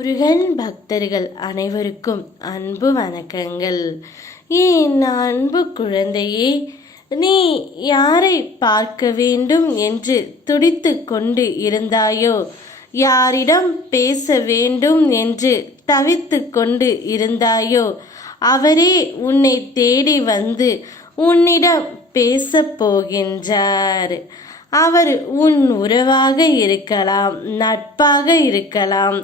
முருகன் பக்தர்கள் அனைவருக்கும் அன்பு வணக்கங்கள். என் அன்பு குழந்தையே, நீ யாரை பார்க்க வேண்டும் என்று துடித்து கொண்டு இருந்தாயோ, யாரிடம் பேச வேண்டும் என்று தவித்து கொண்டு இருந்தாயோ, அவரே உன்னை தேடி வந்து உன்னிடம் பேசப் போகின்றார். அவர் உன் உறவாக இருக்கலாம், நட்பாக இருக்கலாம்,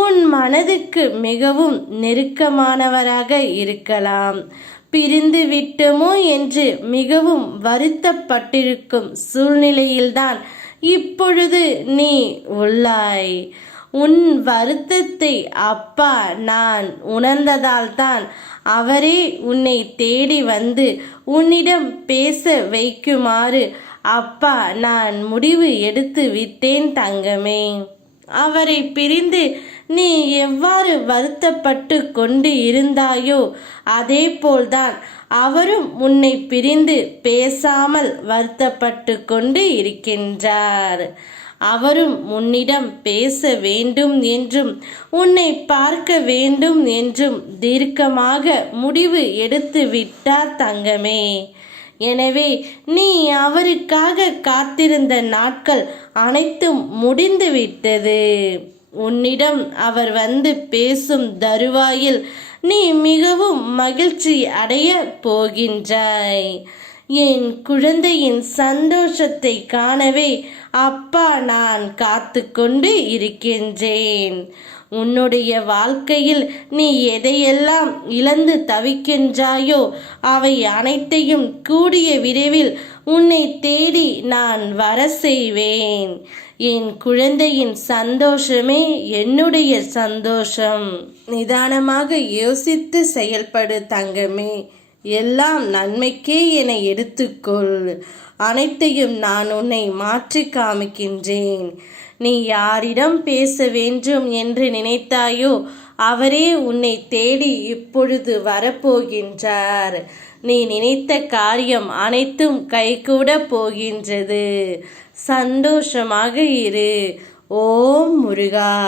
உன் மனதுக்கு மிகவும் நெருக்கமானவராக இருக்கலாம். பிரிந்து விட்டோமோ என்று மிகவும் வருத்தப்பட்டிருக்கும் சூழ்நிலையில்தான் இப்பொழுது நீ உள்ளாய். உன் வருத்தத்தை அப்பா நான் உணர்ந்ததால்தான் அவரே உன்னை தேடி வந்து உன்னிடம் பேச வைக்குமாறு அப்பா நான் முடிவு எடுத்து விட்டேன் தங்கமே. அவரை பிரிந்து நீ எவ்வாறு வருத்தப்பட்டு கொண்டு இருந்தாயோ, அதே போல்தான் அவரும் உன்னை பிரிந்து பேசாமல் வருத்தப்பட்டு கொண்டு இருக்கின்றார். அவரும் உன்னிடம் பேச வேண்டும் என்றும் உன்னை பார்க்க வேண்டும் என்றும் தீர்க்கமாக முடிவு எடுத்து விட்டார் தங்கமே. எனவே நீ அவருக்காக காத்திருந்த நாட்கள் அனைத்தும் முடிந்துவிட்டது. உன்னிடம் அவர் வந்து பேசும் தருவாயில் நீ மிகவும் மகிழ்ச்சி அடைய போகின்றாய். என் குழந்தையின் சந்தோஷத்தை காணவே அப்பா நான் காத்து கொண்டு இருக்கின்றேன். உன்னுடைய வாழ்க்கையில் நீ எதையெல்லாம் இழந்து தவிக்கின்றாயோ, அவை அனைத்தையும் கூடிய விரைவில் உன்னை தேடி நான் வர செய்வேன். என் குழந்தையின் சந்தோஷமே என்னுடைய சந்தோஷம். நிதானமாக யோசித்து செயல்படு தங்கமே. எல்லாம் நன்மைக்கே என எடுத்துக்கொள். அனைத்தையும் நான் உன்னை மாற்றி காமிக்கின்றேன். நீ யாரிடம் பேச வேண்டும் என்று நினைத்தாயோ, அவரே உன்னை தேடி இப்பொழுது வரப்போகின்றார். நீ நினைத்த காரியம் அனைத்தும் கைகூட போகின்றது. சந்தோஷமாக இரு. ஓம் முருகா.